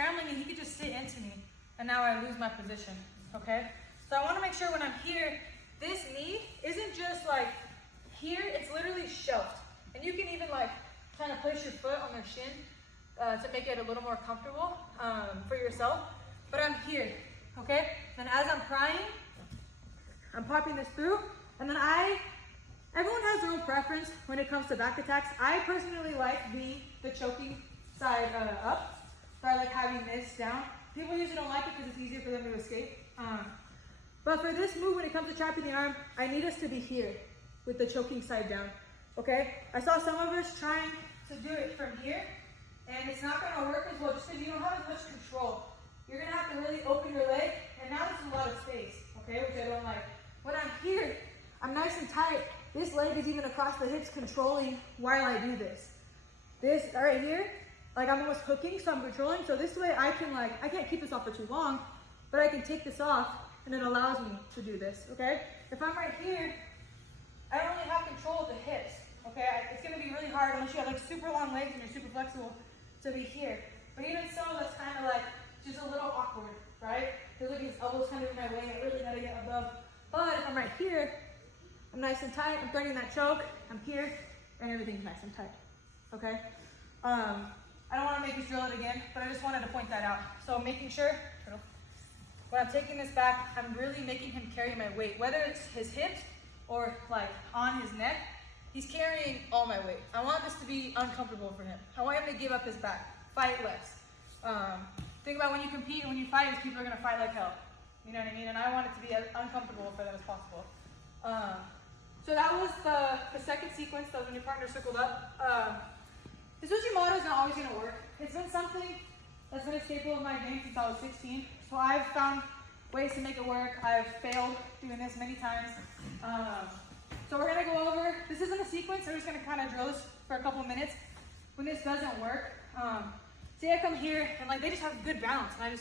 scrambling and he could just sit into me. And now I lose my position, okay? So I wanna make sure when I'm here, this knee isn't just like here, it's literally shelved. And you can even like kind of place your foot on their shin to make it a little more comfortable for yourself. But I'm here, okay? And as I'm prying, I'm popping this through, and then everyone has their own preference when it comes to back attacks. I personally like the choking side up, so I like having this down. People usually don't like it because it's easier for them to escape. But for this move, when it comes to trapping the arm, I need us to be here with the choking side down, okay? I saw some of us trying to do it from here, and it's not gonna work as well just because you don't have as much control. You're gonna have to really open your leg, and now there's a lot of space, okay, which I don't like. When I'm here, I'm nice and tight. This leg is even across the hips controlling while I do this. This right here, like I'm almost hooking, so I'm controlling. So this way I can I can't keep this off for too long, but I can take this off and it allows me to do this, okay? If I'm right here, I don't really have control of the hips, okay? It's gonna be really hard unless you have like super long legs and you're super flexible to be here. But even so, that's kind of like just a little awkward, right? Because look, his elbows kind of in my way, I really gotta get above. But if I'm right here, I'm nice and tight, I'm threading that choke, I'm here, and everything's nice and tight, okay? I don't wanna make you drill it again, but I just wanted to point that out. So making sure, when I'm taking this back, I'm really making him carry my weight, whether it's his hips or like on his neck, he's carrying all my weight. I want this to be uncomfortable for him. I want him to give up his back, fight less. Think about when you compete and when you fight, people are gonna fight like hell. You know what I mean? And I want it to be as uncomfortable for them as possible. So that was the second sequence. That was when your partner circled up. The Tsuchimoto is not always going to work. It's been something that's been a staple of my game since I was 16. So I've found ways to make it work. I've failed doing this many times. So we're going to go over, this isn't a sequence. We're just going to kind of drill this for a couple minutes. When this doesn't work, say I come here and like they just have good balance and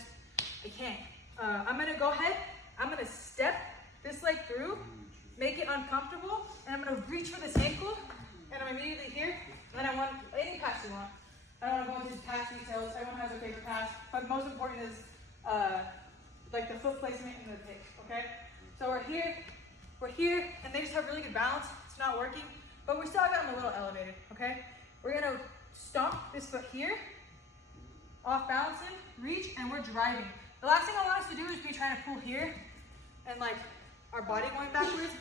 I can't. I'm gonna go ahead, I'm gonna step this leg through, make it uncomfortable, and I'm gonna reach for this ankle, and I'm immediately here, and I want any pass you want. I don't wanna go into pass details, everyone has a favorite pass, but most important is like the foot placement and the pick, okay? So we're here, and they just have really good balance. It's not working, but we still got them a little elevated, okay? We're gonna stomp this foot here, off balancing, reach, and we're driving. The last thing I want us to do is be trying to pull here and like our body going backwards.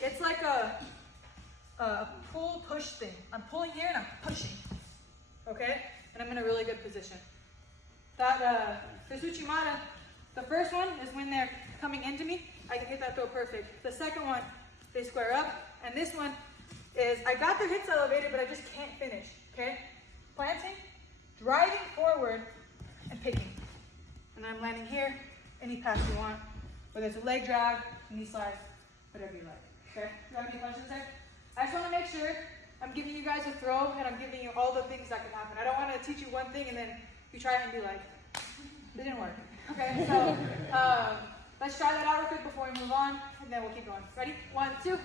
It's like a pull-push thing. I'm pulling here and I'm pushing, okay? And I'm in a really good position. That, the Tsuchimata, the first one is when they're coming into me, I can hit that throw perfect. The second one, they square up. And this one is, I got their hips elevated, but I just can't finish, okay? Planting, driving forward, and picking. And I'm landing here, any pass you want, whether it's a leg drag, knee slide, whatever you like, okay? Do you have any questions there? I just want to make sure I'm giving you guys a throw and I'm giving you all the things that can happen. I don't want to teach you one thing and then you try it and be like, it didn't work, okay? So let's try that out real quick before we move on and then we'll keep going. Ready? 1, 2.